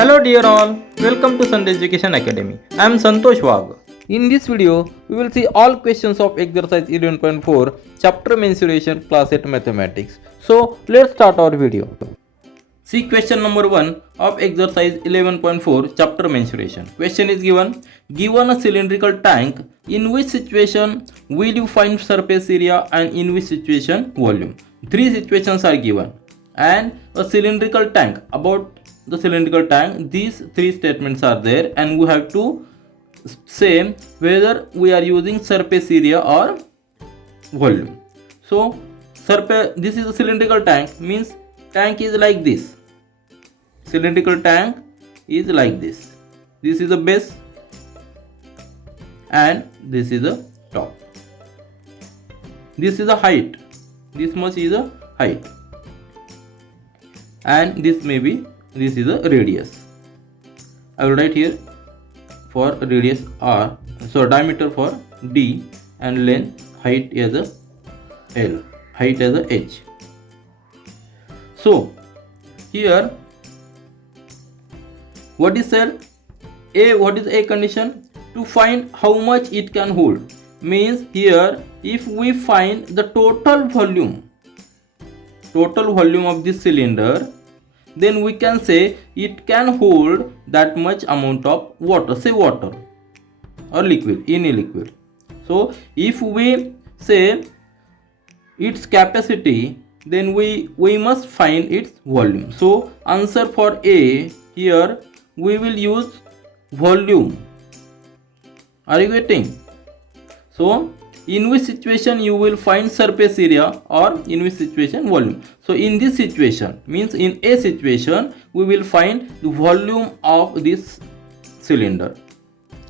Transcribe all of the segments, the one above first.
Hello dear all, welcome to Sunday Education Academy. I am Santosh Wagh. In this video, we will see all questions of exercise 11.4 chapter mensuration class 8 mathematics. So let's start our video. See question number 1 of exercise 11.4 chapter mensuration. Question is given a cylindrical tank, in which situation will you find surface area and in which situation volume. Three situations are given and a cylindrical tank. About the cylindrical tank, these three statements are there and we have to say whether we are using surface area or volume. So this is a cylindrical tank, means tank is like this. Cylindrical tank is like this. This is a base and this is a top. This is a height. This much is a height and this is a radius. I will write here for radius r, so diameter for d and length height as a l, height as a h. So here what is said? What is a condition? To find how much it can hold. Means here if we find the total volume of this cylinder, then we can say it can hold that much amount of water, say water or liquid, any liquid. So if we say its capacity, then we must find its volume. So answer for A, here we will use volume. Are you getting? So in which situation you will find surface area or in which situation volume. So in this situation, means in A situation, we will find the volume of this cylinder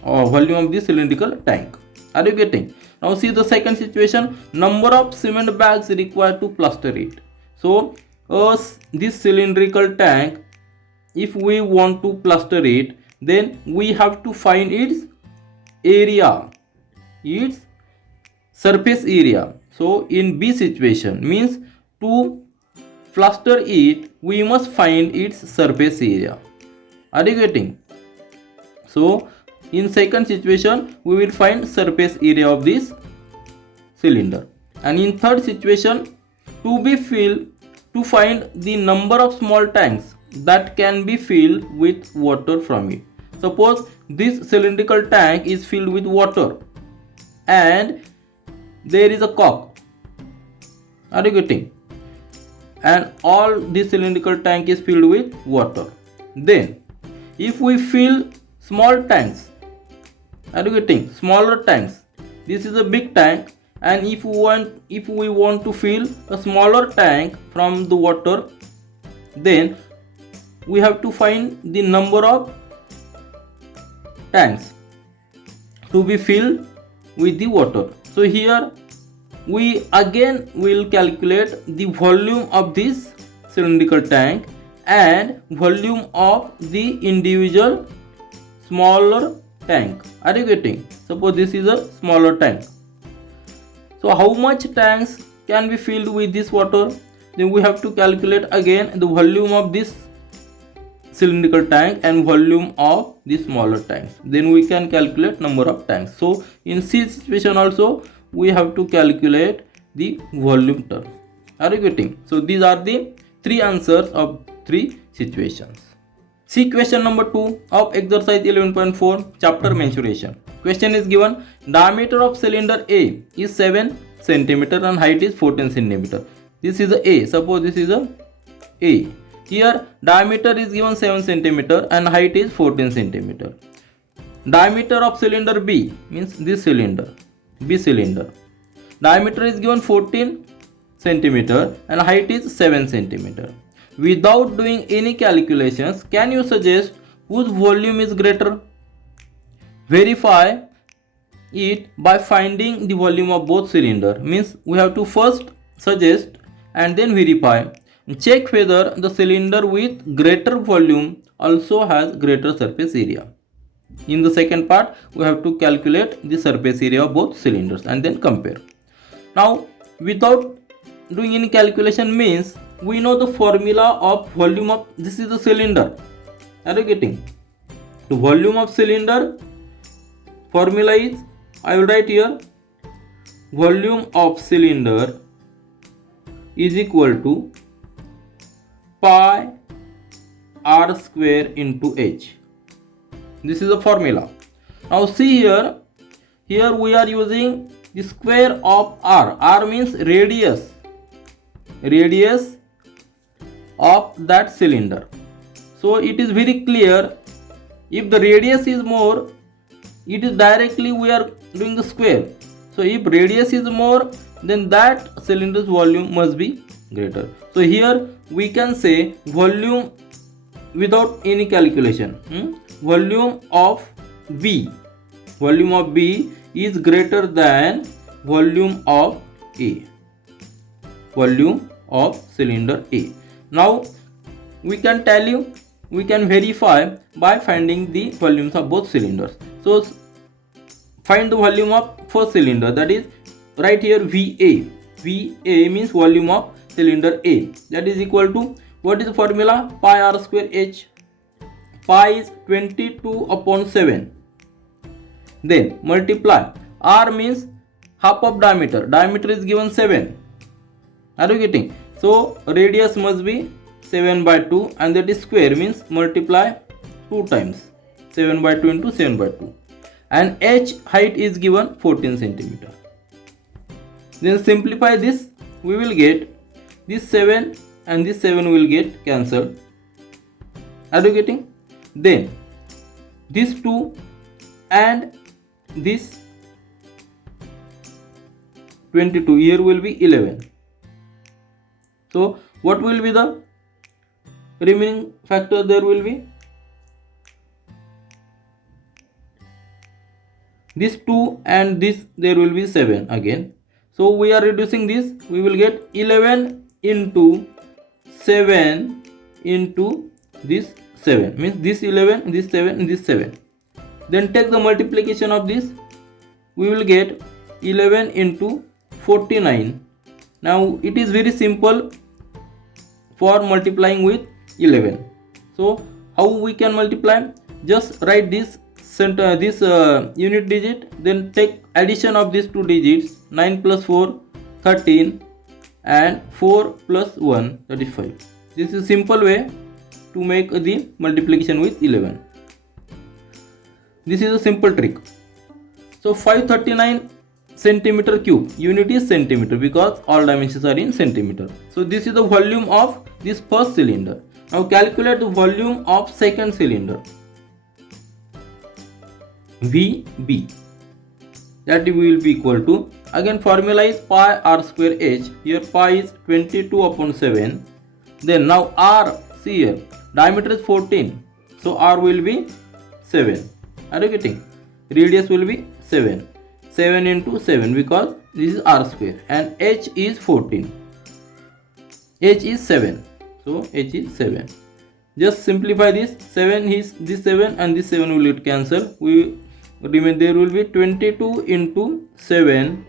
or volume of this cylindrical tank. Are you getting? Now see the second situation, number of cement bags required to plaster it. So this cylindrical tank, if we want to plaster it, then we have to find its area, its surface area. So in B situation, means to plaster it, we must find its surface area. Are you getting? So in second situation, we will find surface area of this cylinder. And in third situation, to find the number of small tanks that can be filled with water from it. Suppose this cylindrical tank is filled with water and there is a cork. Are you getting? And all this cylindrical tank is filled with water. Then if we fill small tanks, are you getting? Smaller tanks. This is a big tank and if we want to fill a smaller tank from the water, then we have to find the number of tanks to be filled with the water. So here we again will calculate the volume of this cylindrical tank and volume of the individual smaller tank. Are you getting? Suppose this is a smaller tank. So how much tanks can be filled with this water? Then we have to calculate again the volume of this cylindrical tank and volume of the smaller tanks. Then we can calculate number of tanks. So in C situation also we have to calculate the volume term. Are you getting? So these are the three answers of three situations. See question number 2 of exercise 11.4 chapter mensuration. Question is given, diameter of cylinder A is 7 cm and height is 14 cm. This is A. Suppose this is A. Here diameter is given 7 cm and height is 14 cm. Diameter of cylinder B, means this cylinder, B cylinder. Diameter is given 14 cm and height is 7 cm. Without doing any calculations, can you suggest whose volume is greater? Verify it by finding the volume of both cylinder. Means we have to first suggest and then verify. Check whether the cylinder with greater volume also has greater surface area. In the second part, we have to calculate the surface area of both cylinders and then compare. Now, without doing any calculation means we know the formula of volume of, this is the cylinder, Are you getting? The volume of cylinder formula is, I will write here, volume of cylinder is equal to pi r square into h. This is the formula. Now see here, here we are using the square of r. R means radius of that cylinder. So it is very clear, if the radius is more, it is directly we are doing the square. So if radius is more, then that cylinder's volume must be greater. So here we can say volume without any calculation. Volume of B is greater than volume of A. Volume of cylinder A. Now we can tell you, we can verify by finding the volumes of both cylinders. So find the volume of first cylinder, that is right here VA. VA means volume of cylinder A, that is equal to, what is the formula? Pi r square h. Pi is 22 upon 7. Then multiply. R means half of diameter. Diameter is given 7. Are you getting? So radius must be 7 by 2, and that is square, means multiply 2 times. 7 by 2 into 7 by 2. And h height is given 14 centimeter. Then simplify this, we will get this 7 and this 7 will get cancelled. Are you getting? Then this 2 and this 22, here will be 11. So what will be the remaining factor? There will be this 2 and this, there will be 7 again. So we are reducing this, we will get 11 into 7 into this 7, means this 11, this 7 and this 7. Then take the multiplication of this, we will get 11 into 49. Now it is very simple for multiplying with 11. So how we can multiply? Just write this unit digit, then take addition of these two digits, 9 plus 4 13 and 4 plus 1, that is 5. This is simple way to make the multiplication with 11. This is a simple trick. So 539 centimeter cube, unit is centimeter because all dimensions are in centimeter. So this is the volume of this first cylinder. Now calculate the volume of second cylinder, VB. That will be equal to, again formula is pi r square h. Here pi is 22 upon 7. Then now r, see here, diameter is 14, so r will be 7. Are you getting? Radius will be 7. 7 into 7 because this is r square, and h is 14. H is 7. So h is 7. Just simplify this. 7 is this 7 and this 7 will get cancel. We remain, there will be 22 into 7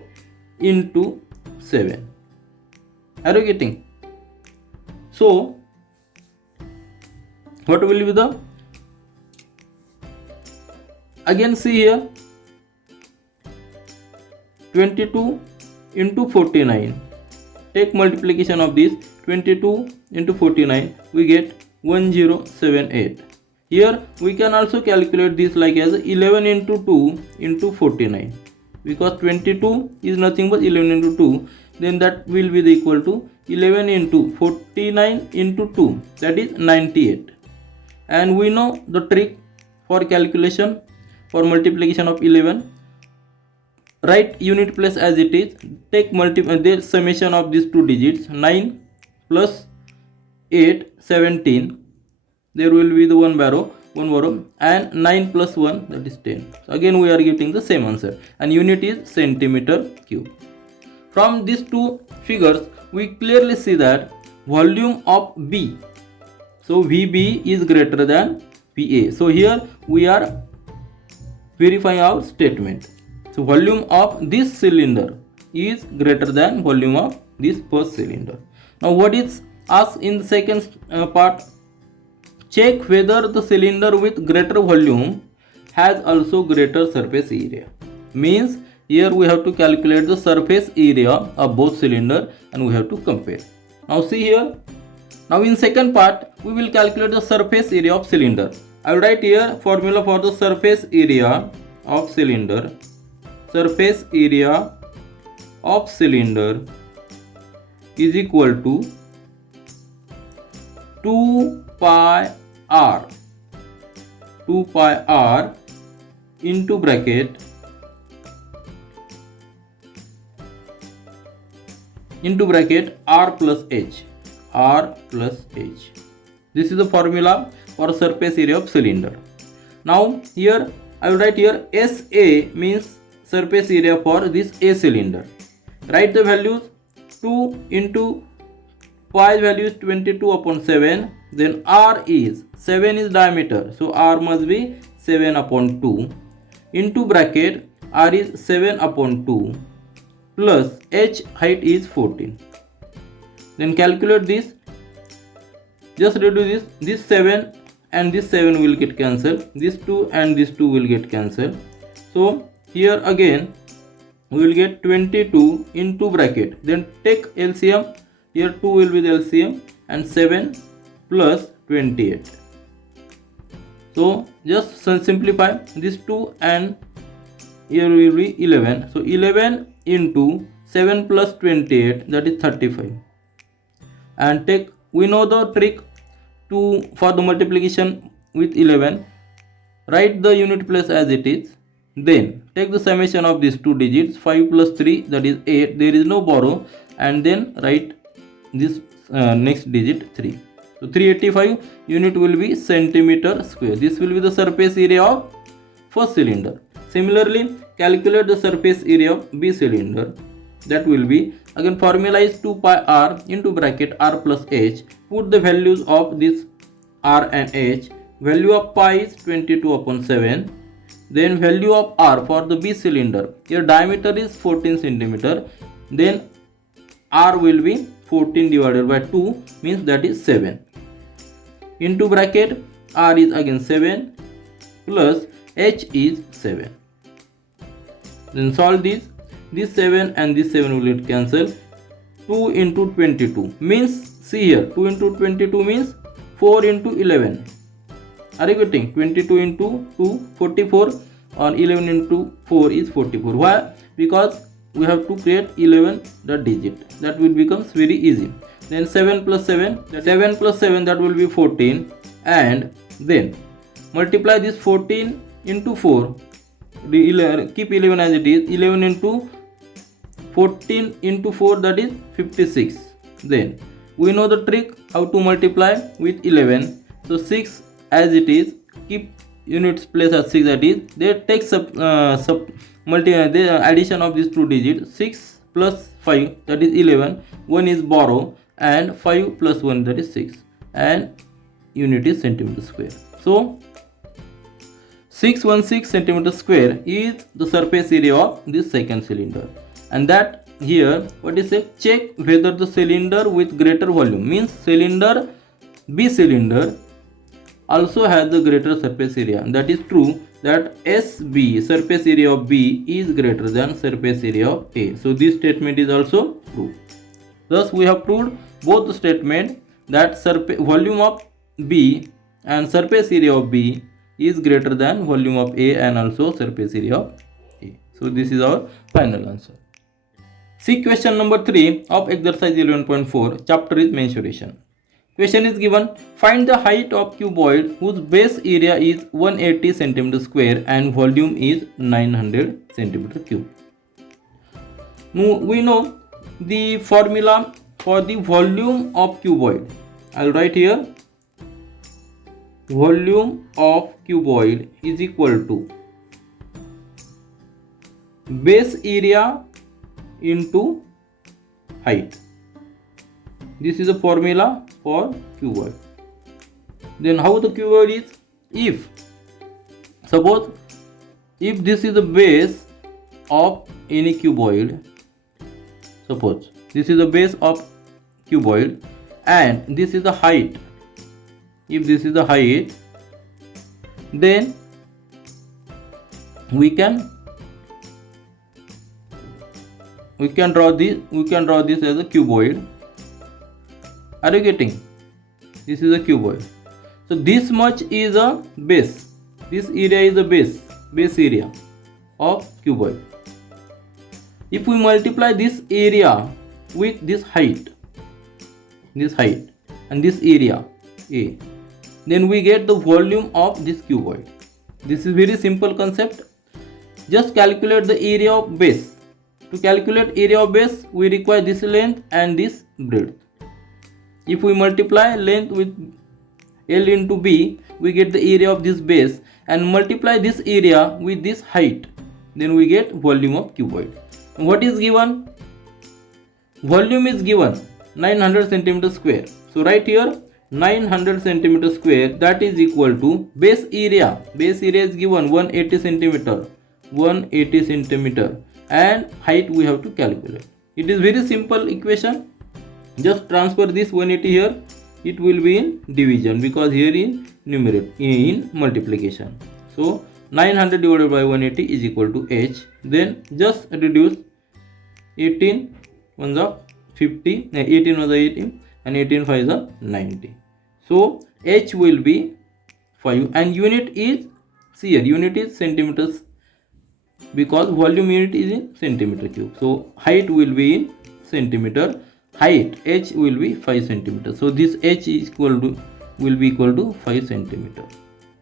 into 7. Are you getting? So what will be the, again see here, 22 into 49. Take multiplication of this, 22 into 49, we get 1078. Here we can also calculate this like as 11 into 2 into 49, because 22 is nothing but 11 into 2, then that will be the equal to 11 into 49 into 2, that is 98. And we know the trick for calculation for multiplication of 11. Write unit place as it is, take the summation of these two digits, 9 plus 8 17, there will be the one borrow, and 9 plus 1, that is 10. So again we are getting the same answer, and unit is centimeter cube. From these two figures we clearly see that volume of B, so VB is greater than VA. So here we are verifying our statement. So volume of this cylinder is greater than volume of this first cylinder. Now what is asked in the second part? check whether the cylinder with greater volume has also greater surface area. Means here we have to calculate the surface area of both cylinder and we have to compare. Now see here. Now in second part we will calculate the surface area of cylinder. I will write here formula for the surface area of cylinder. Surface area of cylinder is equal to 2 pi r. 2 pi r into bracket r plus h. R plus h. This is the formula for surface area of cylinder. Now here I will write here SA means surface area for this A cylinder. Write the values. 2 into pi value is 22 upon 7. Then R is 7 is diameter, so R must be 7 upon 2 into bracket R is 7 upon 2 plus H height is 14. Then calculate this. Just reduce this. This 7 and this 7 will get cancelled. This 2 and this 2 will get cancelled. So here again we will get 22 into bracket. Then take LCM. Here 2 will be the LCM and 7 plus 28. So just simplify this 2 and here will be 11. So 11 into 7 plus 28, that is 35. And take, we know the trick for the multiplication with 11. Write the unit place as it is. Then take the summation of these two digits, 5 plus 3, that is 8. There is no borrow, and then write this next digit 3. So 385 unit will be centimeter square. This will be the surface area of first cylinder. Similarly, calculate the surface area of B cylinder. That will be, again formula is 2 pi r into bracket r plus h. Put the values of this r and h. Value of pi is 22 upon 7. Then value of r for the B cylinder. Here diameter is 14 centimeter. Then r will be 14 divided by 2, means that is 7. Into bracket r is again 7 plus h is 7. Then solve this. This 7 and this 7 will get cancelled. 2 into 22 means, see here, 2 into 22 means 4 into 11. Are you getting? 22 into 2, 44, or 11 into 4 is 44. Why? Because we have to create 11 the digit. That will become very easy. Then 7 plus 7, 7 plus 7, that will be 14. And then multiply this 14 into 4. Keep 11 as it is. 11 into 14 into 4, that is 56. Then we know the trick how to multiply with 11. So 6 as it is, keep units place as 6, that is. They take the addition of these two digits. 6 plus 5, that is 11. 1 is borrow, and 5 plus 1, that is 6. And unit is centimeter square. So 616 centimeter square is the surface area of this second cylinder. And that here, what is it? Check whether the cylinder with greater volume, means cylinder B cylinder also has the greater surface area. That is true, that SB, surface area of B, is greater than surface area of A. So this statement is also true. Thus we have proved both the statement that volume of B and surface area of B is greater than volume of A and also surface area of A. So this is our final answer. See question number 3 of exercise 11.4, chapter is mensuration. Question is given, find the height of cuboid whose base area is 180 cm square and volume is 900 cm cube. Now we know the formula for the volume of cuboid. I will write here, volume of cuboid is equal to base area into height. This is a formula for cuboid. Then how the cuboid is? If suppose if this is the base of any cuboid, suppose this is the base of cuboid and this is the height, if this is the height, then we can draw this as a cuboid. Are you getting? This is a cuboid. So this much is a base. This area is a base area of cuboid. If we multiply this area with this height and this area A, then we get the volume of this cuboid. This is very simple concept. Just calculate the area of base. To calculate area of base, we require this length and this breadth. If we multiply length with L into B, we get the area of this base, and multiply this area with this height, then we get volume of cuboid. And what is given? Volume is given 900 centimeter square. So right here 900 centimeter square, that is equal to base area. Base area is given 180 centimeter, and height we have to calculate. It is very simple equation. Just transfer this 180 here. It will be in division, because here in numerator, in multiplication. So 900 divided by 180 is equal to h. Then just reduce 18 1s are 50, 18 was 18, and 18 5s are 90. So h will be 5, and unit is, see here, unit is centimeters, because volume unit is in centimeter cube. So height will be in centimeter. Height h will be 5 centimeter. So this h is will be equal to 5 centimeter.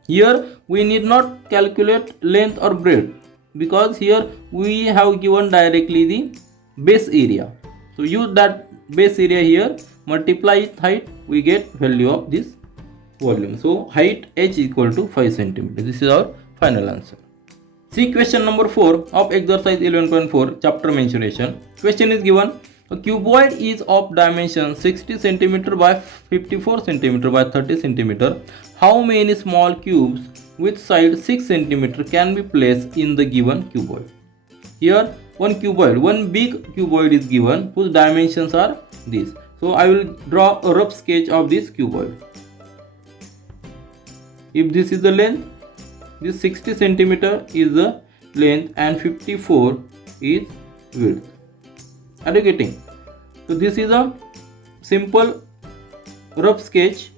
Here we need not calculate length or breadth, because here we have given directly the base area. So use that base area here, multiply its height, we get value of this volume. So height h is equal to 5 centimeter. This is our final answer. See question number 4 of exercise 11.4, chapter mensuration. Question is given: a cuboid is of dimension 60 cm by 54 cm by 30 cm. How many small cubes with side 6 cm can be placed in the given cuboid? Here one big cuboid is given, whose dimensions are these. So I will draw a rough sketch of this cuboid. If this is the length, this 60 cm is the length and 54 is width. Are you getting? So this is a simple rough sketch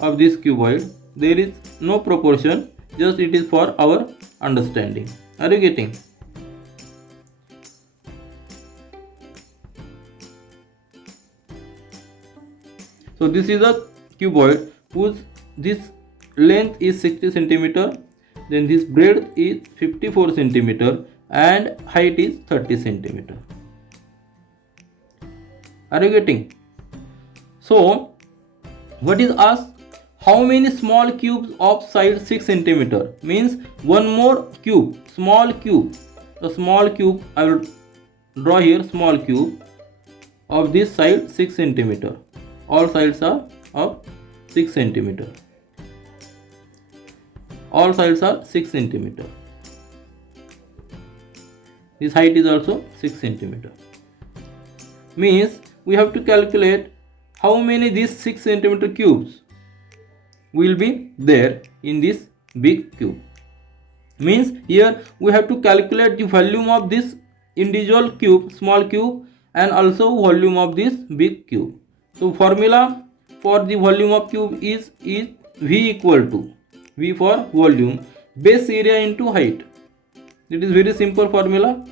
of this cuboid. There is no proportion, just it is for our understanding. Are you getting? So this is a cuboid whose this length is 60 cm, then this breadth is 54 cm, and height is 30 cm. Are you getting? So what is asked? How many small cubes of side 6 cm? Means one more cube, small cube. So small cube, I will draw here small cube of this side 6 cm. All sides are of 6 cm. All sides are 6 cm. This height is also 6 cm. Means we have to calculate how many these 6 cm cubes will be there in this big cube. Means here we have to calculate the volume of this individual cube, small cube, and also volume of this big cube. So formula for the volume of cube is V equal to V for volume, base area into height. It is very simple formula.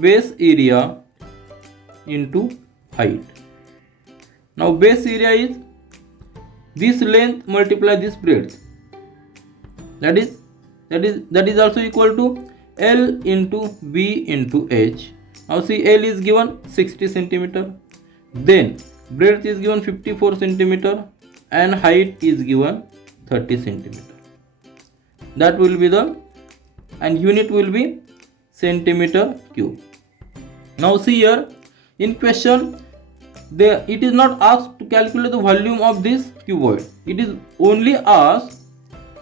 Base area into height. Now base area is this length multiply this breadth. That is also equal to L into B into H. Now see, L is given 60 cm. Then breadth is given 54 cm and height is given 30 cm. That will be the, and unit will be centimeter cube. Now see here in question, it is not asked to calculate the volume of this cuboid. It is only asked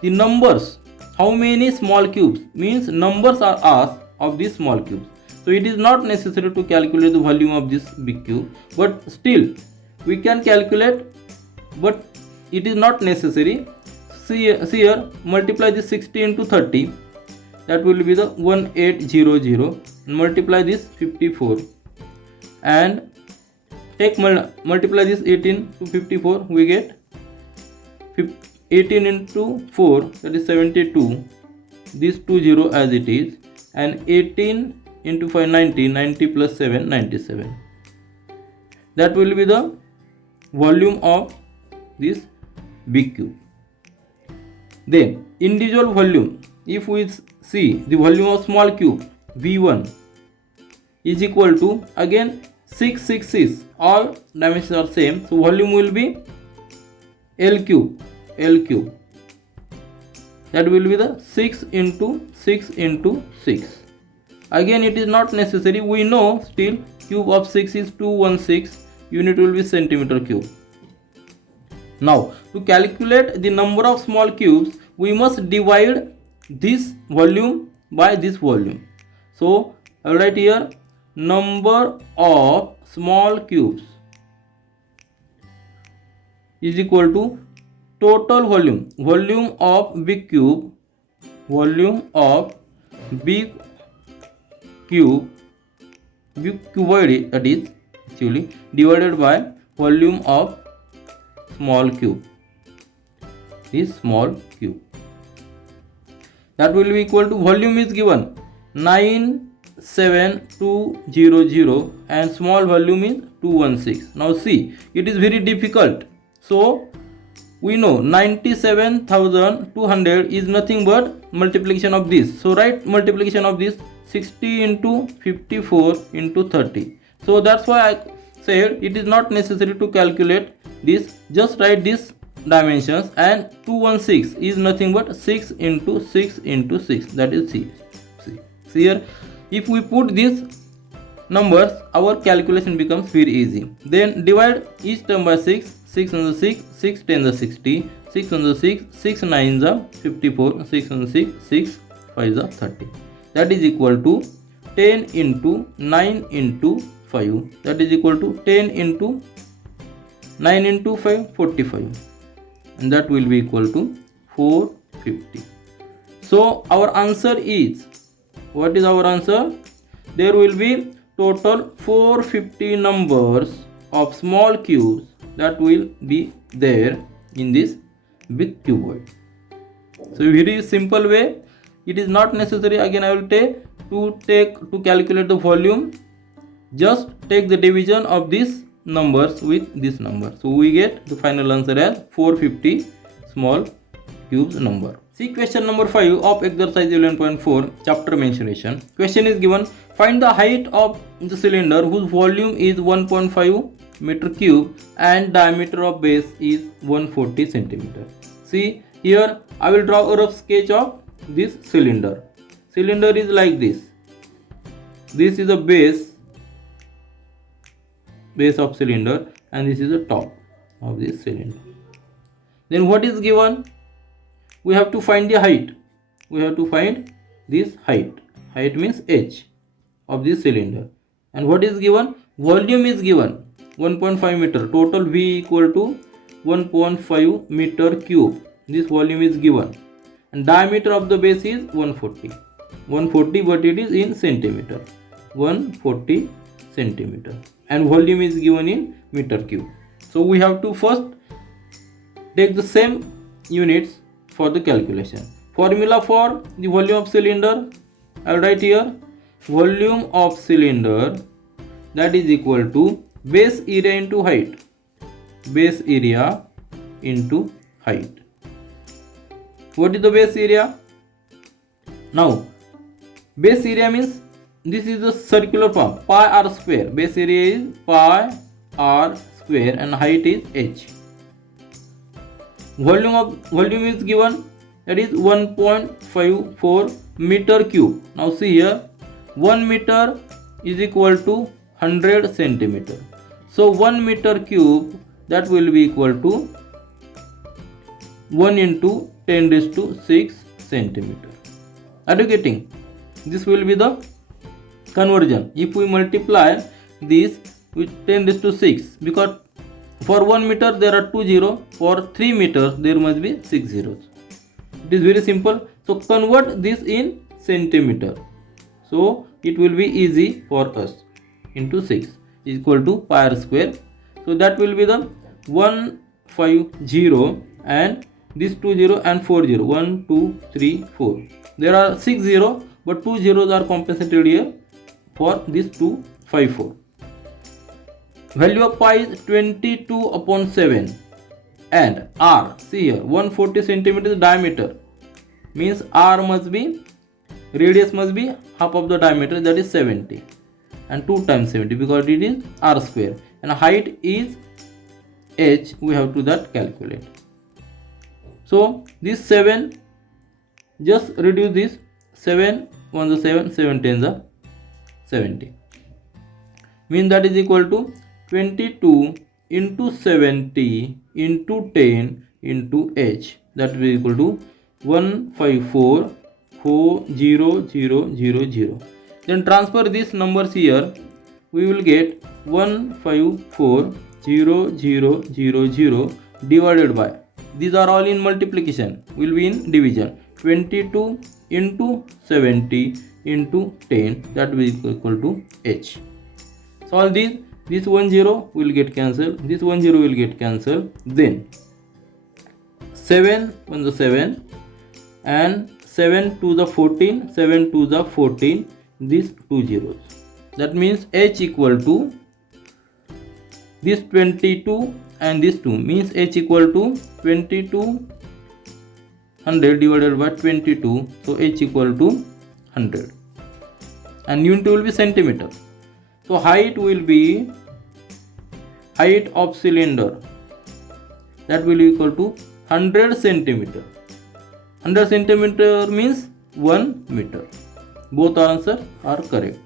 the numbers. How many small cubes? Means numbers are asked of these small cubes. So it is not necessary to calculate the volume of this big cube, but still we can calculate. But it is not necessary. See here, multiply this 60 into 30, that will be the 1800, and multiply this 54, and take multiply this 18 to 54, we get 18 into 4, that is 72, this 20 as it is, and 18 into 5, 90 plus 7, 97. That will be the volume of this big cube. Then individual volume, if we see the volume of small cube V1 is equal to, again 666, all dimensions are same, so volume will be L cube, that will be the 6 into 6 into 6. Again it is not necessary, we know still cube of 6 is 216, unit will be centimeter cube. Now to calculate the number of small cubes, we must divide this volume by this volume. So I will write here number of small cubes is equal to total volume of big cube, big cuboid, that is actually divided by volume of small cube, this small cube. That will be equal to, volume is given 97200 and small volume is 216. Now see, it is very difficult. So we know 97,200 is nothing but multiplication of this. So write multiplication of this 60 into 54 into 30. So that's why I said it is not necessary to calculate this, just write this dimensions, and 216 is nothing but 6 into 6 into 6, that is C. See here, if we put these numbers, our calculation becomes very easy. Then divide each term by 6, 6 on the 6, 6 10 the 60, 6 on the 6, 6 9 the 54, 6 on the 6, 6 5 the 30. That is equal to 10 into 9 into 5, that is equal to 10 into 9 into 5, 45, and that will be equal to 450. So our answer is, what is our answer? There will be total 450 numbers of small cubes that will be there in this big cuboid. So very simple way, it is not necessary, again I will take to calculate the volume, just take the division of these numbers with this number. So we get the final answer as 450 small cubes number. See question number 5 of exercise 11.4 chapter mensuration. Question is given, find the height of the cylinder whose volume is 1.5 meter cube and diameter of base is 140 centimeter. See here, I will draw a rough sketch of this cylinder. Cylinder is like this. This is the base of cylinder, and this is the top of this cylinder. Then what is given? We have to find the height. We have to find this height. Height means h of this cylinder. And what is given? Volume is given 1.5 meter. Total V equal to 1.5 meter cube. This volume is given. And diameter of the base is 140. 140, but it is in centimeter. 140 centimeter. And volume is given in meter cube. So we have to first take the same units for the calculation. Formula for the volume of cylinder, I will write here volume of cylinder, that is equal to base area into height. Base area into height. What is the base area? Now base area means this is the circular form, pi r square. Base area is pi r square and height is h. Volume is given, that is 1.54 meter cube. Now see here, 1 meter is equal to 100 centimeter. So 1 meter cube, that will be equal to 1 into 10 raised to 6 centimeter. Are you getting? This will be the conversion. If we multiply this with 10 raised to 6, because For 1 meter there are 2 zeros. For 3 meters there must be 6 zeros. It is very simple. So convert this in centimeter. So it will be easy for us. Into 6 is equal to pi r square. So that will be the 150 and this 20 and 40. 1 2 3 4. There are 6 zeros, but 2 zeros are compensated here for this 254. Value of pi is 22 upon 7 and r, see here, 140 centimeters diameter, means r must be, radius must be half of the diameter, that is 70, and 2 times 70 because it is r square, and height is h, we have to that calculate. So this 7, just reduce this 7 1 the 7, 7 10 the 70, mean that is equal to 22 into 70 into 10 into h, that will be equal to 1544000. Then transfer these numbers here, we will get 1540000 divided by, these are all in multiplication, will be in division, 22 into 70 into 10, that will be equal to h. Solve this 1 0 will get cancelled, this 1 0 will get cancelled, then 7 1 the 7 and 7 to the 14, 7 to the 14, these 2 zeros, that means h equal to this 22 and this 2, means h equal to 2200 divided by 22, so h equal to 100, and unit will be centimeter. So height will be, height of cylinder, that will be equal to 100 centimeter. 100 centimeter means 1 meter. Both answer are correct.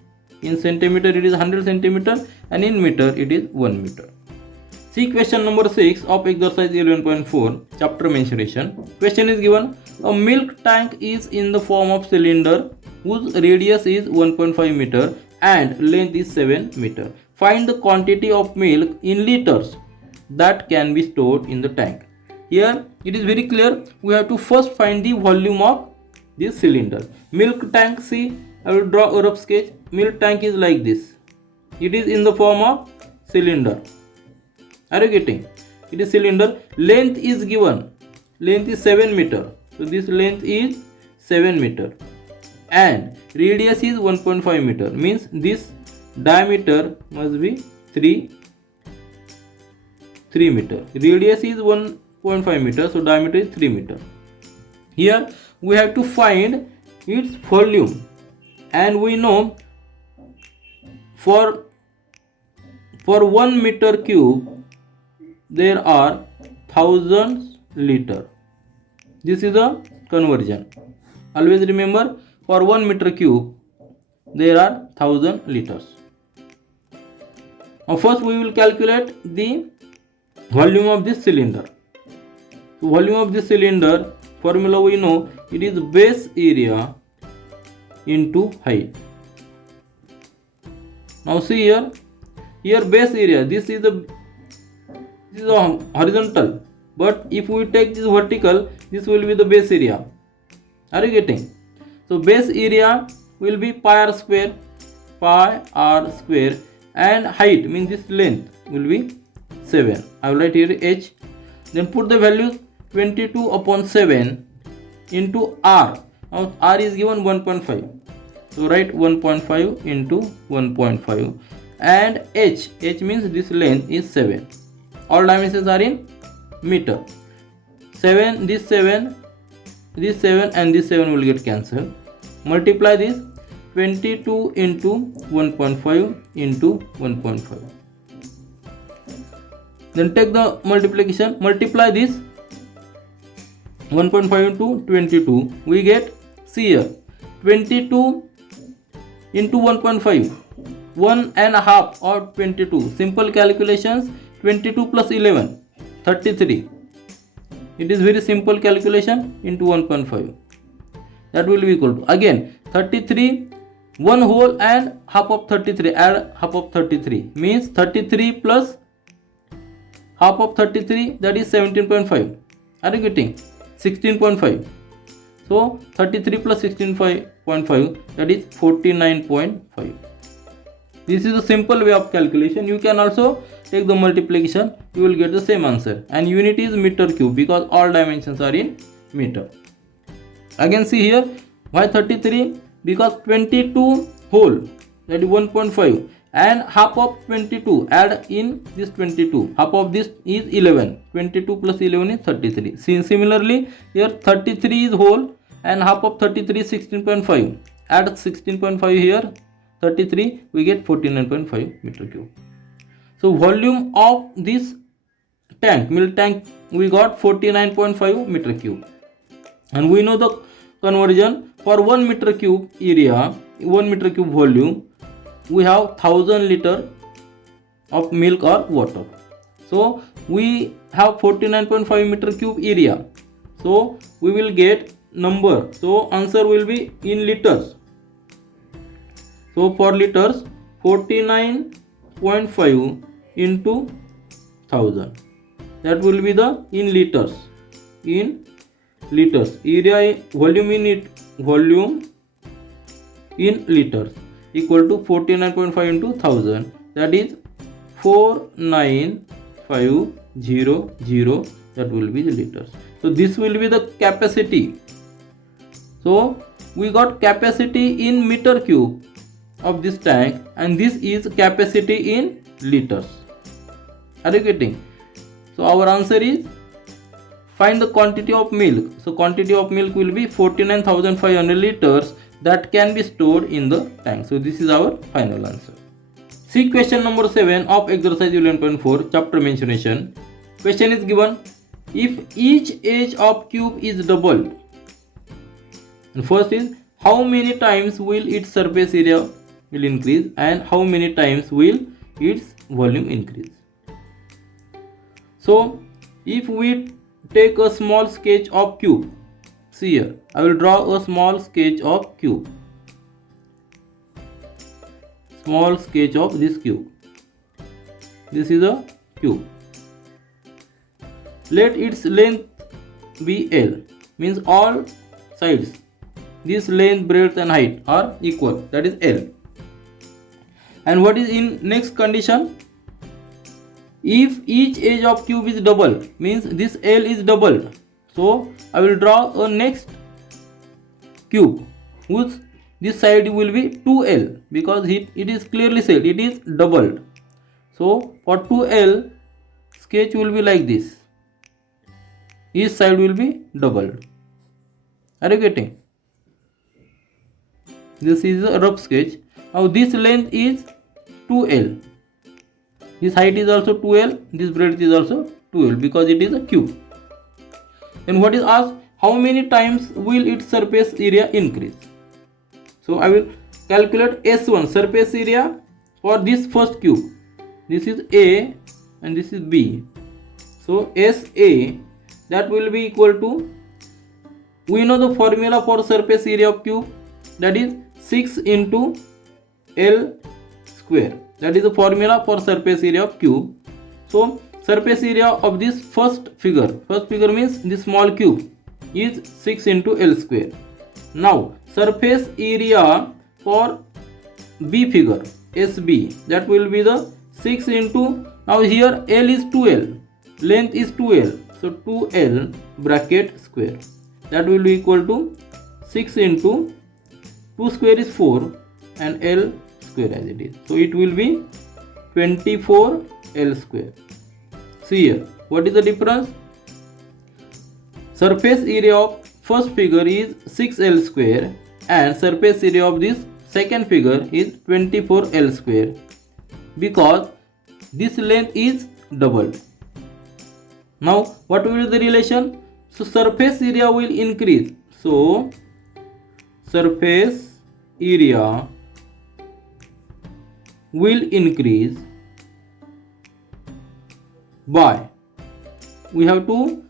In centimeter it is 100 centimeter and in meter it is 1 meter. See question number 6 of exercise 11.4, chapter mensuration. Question is given, a milk tank is in the form of cylinder whose radius is 1.5 meter and length is 7 meter. Find the quantity of milk in liters that can be stored in the tank. Here it is very clear, we have to first find the volume of this cylinder. Milk tank, see, I will draw a rough sketch. Milk tank is like this. It is in the form of cylinder. Are you getting? It is cylinder. Length is given. Length is 7 meter. So this length is 7 meter. And radius is 1.5 meter. Means this diameter must be 3 meter. Radius is 1.5 meter. So diameter is 3 meter. Here we have to find its volume. And we know for 1 meter cube there are thousands liter. This is a conversion. Always remember, for 1 meter cube there are 1000 liters. Now first we will calculate the volume of this cylinder. So volume of this cylinder, formula we know, it is base area into height. Now see here base area, this is a horizontal, but if we take this vertical, this will be the base area. Are you getting? So base area will be pi r square, and height means this length will be 7. I will write here h. Then put the values 22 upon 7 into r. Now r is given 1.5. So write 1.5 into 1.5, and h means this length is 7. All dimensions are in meter. 7, this 7 and this 7 will get cancelled. Multiply this 22 into 1.5 into 1.5. Then take the multiplication. Multiply this 1.5 into 22. We get, see here, 22 into 1.5. 1.5 or 22. Simple calculations. 22 plus 11, 33. It is very simple calculation into 1.5. That will be equal to, again, 33, 1 whole and half of 33. Add half of 33. Means 33 plus half of 33, that is 17.5. Are you getting? 16.5. So 33 plus 16.5, that is 49.5. This is a simple way of calculation. You can also take the multiplication, you will get the same answer. And unit is meter cube because all dimensions are in meter. Again see here, why 33? Because 22 whole, that is 1.5, and half of 22, add in this 22, half of this is 11, 22 plus 11 is 33. See, similarly here 33 is whole and half of 33 is 16.5, add 16.5 here, 33, we get 49.5 meter cube. So volume of this tank, milk tank, we got 49.5 meter cube. And we know the conversion for 1 meter cube area, 1 meter cube volume, we have 1000 liter of milk or water. So we have 49.5 meter cube area. So we will get number. So answer will be in liters. So for liters, 49.5 into 1000. That will be the in liters. In liters. Area volume in liters equal to 49.5 into 1000, that is 49500, that will be the liters. So this will be the capacity. So we got capacity in meter cube of this tank, and this is capacity in liters. Are you getting? So our answer is, find the quantity of milk. So quantity of milk will be 49,500 liters that can be stored in the tank. So this is our final answer. See question number 7 of exercise 11.4, chapter mensuration. Question is given, if each edge of cube is doubled, and first is, how many times will its surface area will increase and how many times will its volume increase. So if we take a small sketch of cube, see here, I will draw a small sketch of cube. Small sketch of this cube. This is a cube. Let its length be L, means all sides, this length, breadth and height are equal, that is L. And what is in next condition? If each edge of cube is double, means this L is doubled. So I will draw a next cube whose this side will be 2L, because it is clearly said it is doubled. So for 2L, sketch will be like this. Each side will be doubled. Are you getting? This is a rough sketch. Now this length is 2L. This height is also 2L. This breadth is also 2L because it is a cube. Then what is asked? How many times will its surface area increase? So I will calculate S1, surface area for this first cube. This is A and this is B. So SA, that will be equal to, we know the formula for surface area of cube, that is 6 into L square. That is the formula for surface area of cube. So surface area of this first figure means this small cube, is 6 into L square. Now surface area for B figure, SB, that will be the 6 into, now here L is 2L, length is 2L, so 2L bracket square, that will be equal to 6 into 2 square is 4 and L square as it is. So it will be 24 L square. See here, what is the difference? Surface area of first figure is 6L square and surface area of this second figure is 24L square, because this length is doubled. Now what will be the relation? So surface area will increase. So surface area will increase by, we have to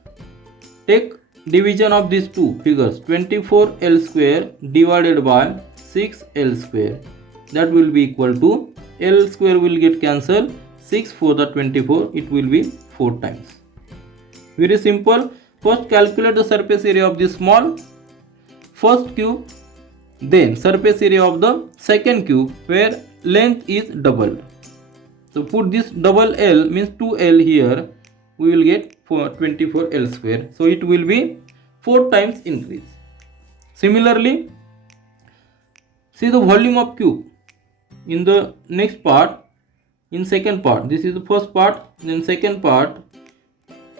take division of these two figures, 24L square divided by 6L square, that will be equal to, L square will get cancelled, 6 4 the 24, it will be 4 times. Very simple. First calculate the surface area of the small first cube, then surface area of the second cube where length is doubled. So put this double L means 2L here, we will get 24L square. So it will be 4 times increase. Similarly, see the volume of cube in the next part, in second part. This is the first part, then second part.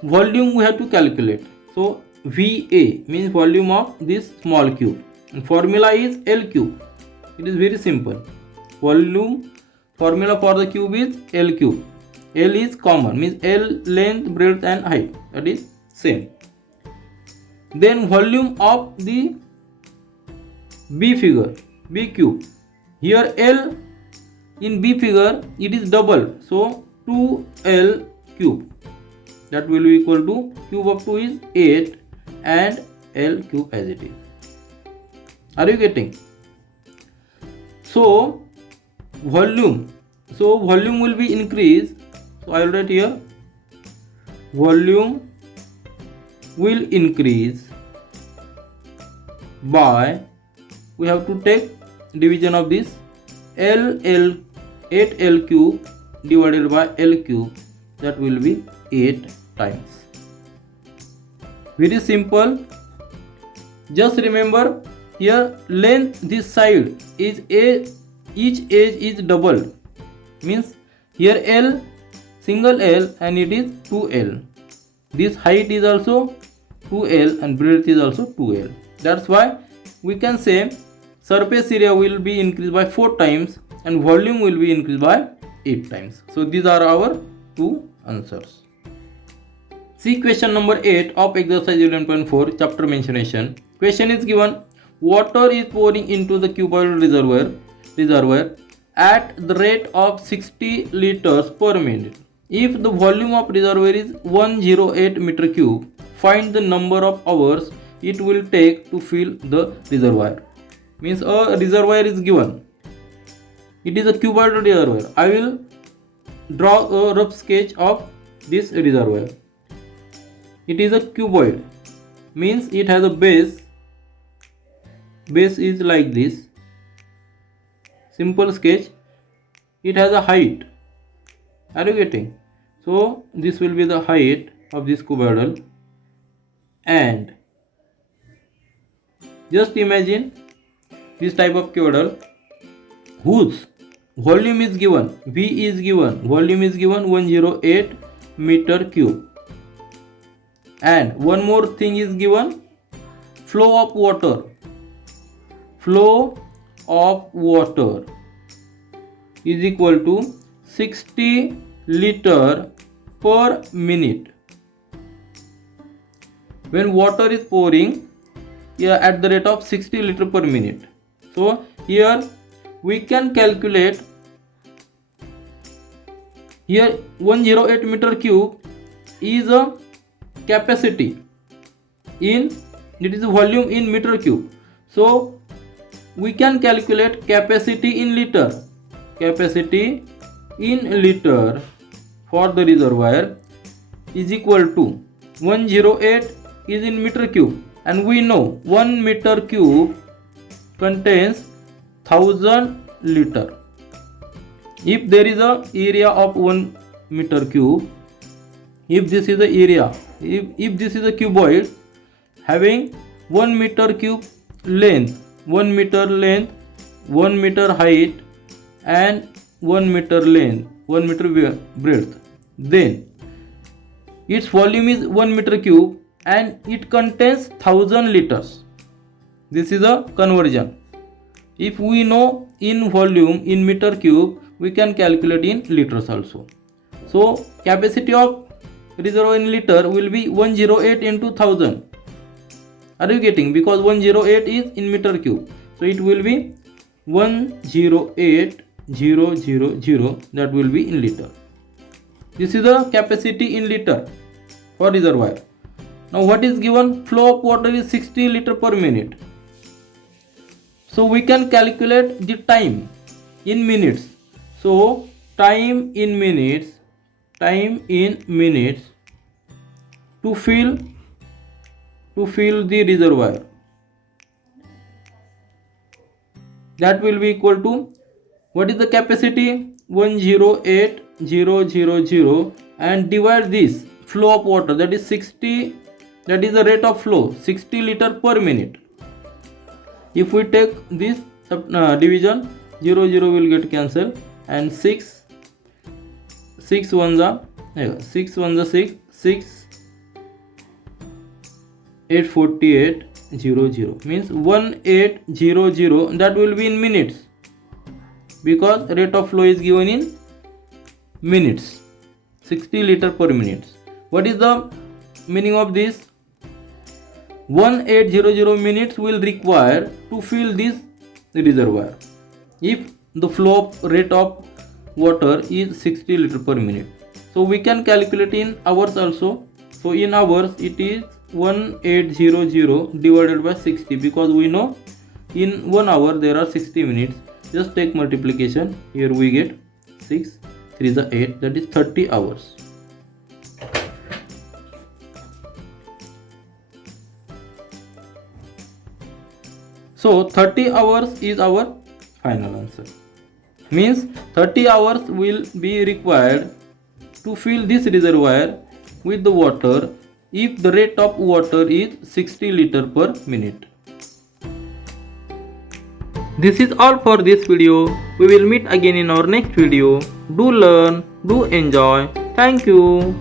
Volume we have to calculate. So VA means volume of this small cube, and formula is L cube. It is very simple. Volume formula for the cube is L cube. L is common, means L length, breadth and height, that is same. Then volume of the B figure, B cube. Here L in B figure it is double, so 2L cube. That will be equal to cube of 2 is 8 and L cube as it is. Are you getting? So volume will be increased. So I will write here volume will increase by, we have to take division of this L 8L cube divided by L cube, that will be 8 times. Very simple. Just remember here length this side is each edge is doubled, means here L single L and it is 2L. This height is also 2L and breadth is also 2L. That's why we can say surface area will be increased by 4 times and volume will be increased by 8 times. So these are our two answers. See question number 8 of exercise 11.4 chapter mentionation. Question is given: water is pouring into the cuboid reservoir at the rate of 60 liters per minute. If the volume of reservoir is 108 meter cube, find the number of hours it will take to fill the reservoir. Means a reservoir is given. It is a cuboid reservoir. I will draw a rough sketch of this reservoir. It is a cuboid, means it has a base is like this. Simple sketch. It has a height. Are you getting? So this will be the height of this cuboidal, and just imagine this type of cuboidal whose volume is given, V is given, volume is given 108 meter cube, and one more thing is given, flow of water is equal to 60 liter per minute. When water is pouring at the rate of 60 liter per minute, so here we can calculate, here 108 meter cube is a capacity in, it is a volume in meter cube. So we can calculate capacity in liter. Capacity in liter for the reservoir is equal to 108 is in meter cube, and we know 1 meter cube contains 1000 liter. If there is a area of 1 meter cube, if this is the area, if this is a cuboid having 1 meter cube length, 1 meter length, 1 meter height and 1 meter length, 1 meter breadth, then its volume is 1 meter cube and it contains 1000 liters. This is a conversion. If we know in volume in meter cube, we can calculate in liters also. So capacity of reservoir in liter will be 108 into 1000. Are you getting? Because 108 is in meter cube, so it will be 108,000, that will be in liter. This is the capacity in liter for reservoir. Now what is given? Flow of water is 60 liter per minute. So we can calculate the time in minutes. So time in minutes time in minutes to fill the reservoir, that will be equal to, what is the capacity? 108,000, and divide this flow of water, that is 60, that is the rate of flow, 60 liter per minute. If we take this division, 0 0 will get cancelled, and 6 1 6 848,000 means 1800, that will be in minutes, because rate of flow is given in minutes, 60 liter per minute. What is the meaning of this? 1800 minutes will require to fill this reservoir if the flow rate of water is 60 liter per minute. So we can calculate in hours also. So in hours it is 1800 divided by 60, because we know in 1 hour there are 60 minutes. Just take multiplication. Here we get 6 3 is 8, that is 30 hours. So 30 hours is our final answer. Means 30 hours will be required to fill this reservoir with the water if the rate of water is 60 liter per minute. This is all for this video. We will meet again in our next video. Do learn, do enjoy. Thank you.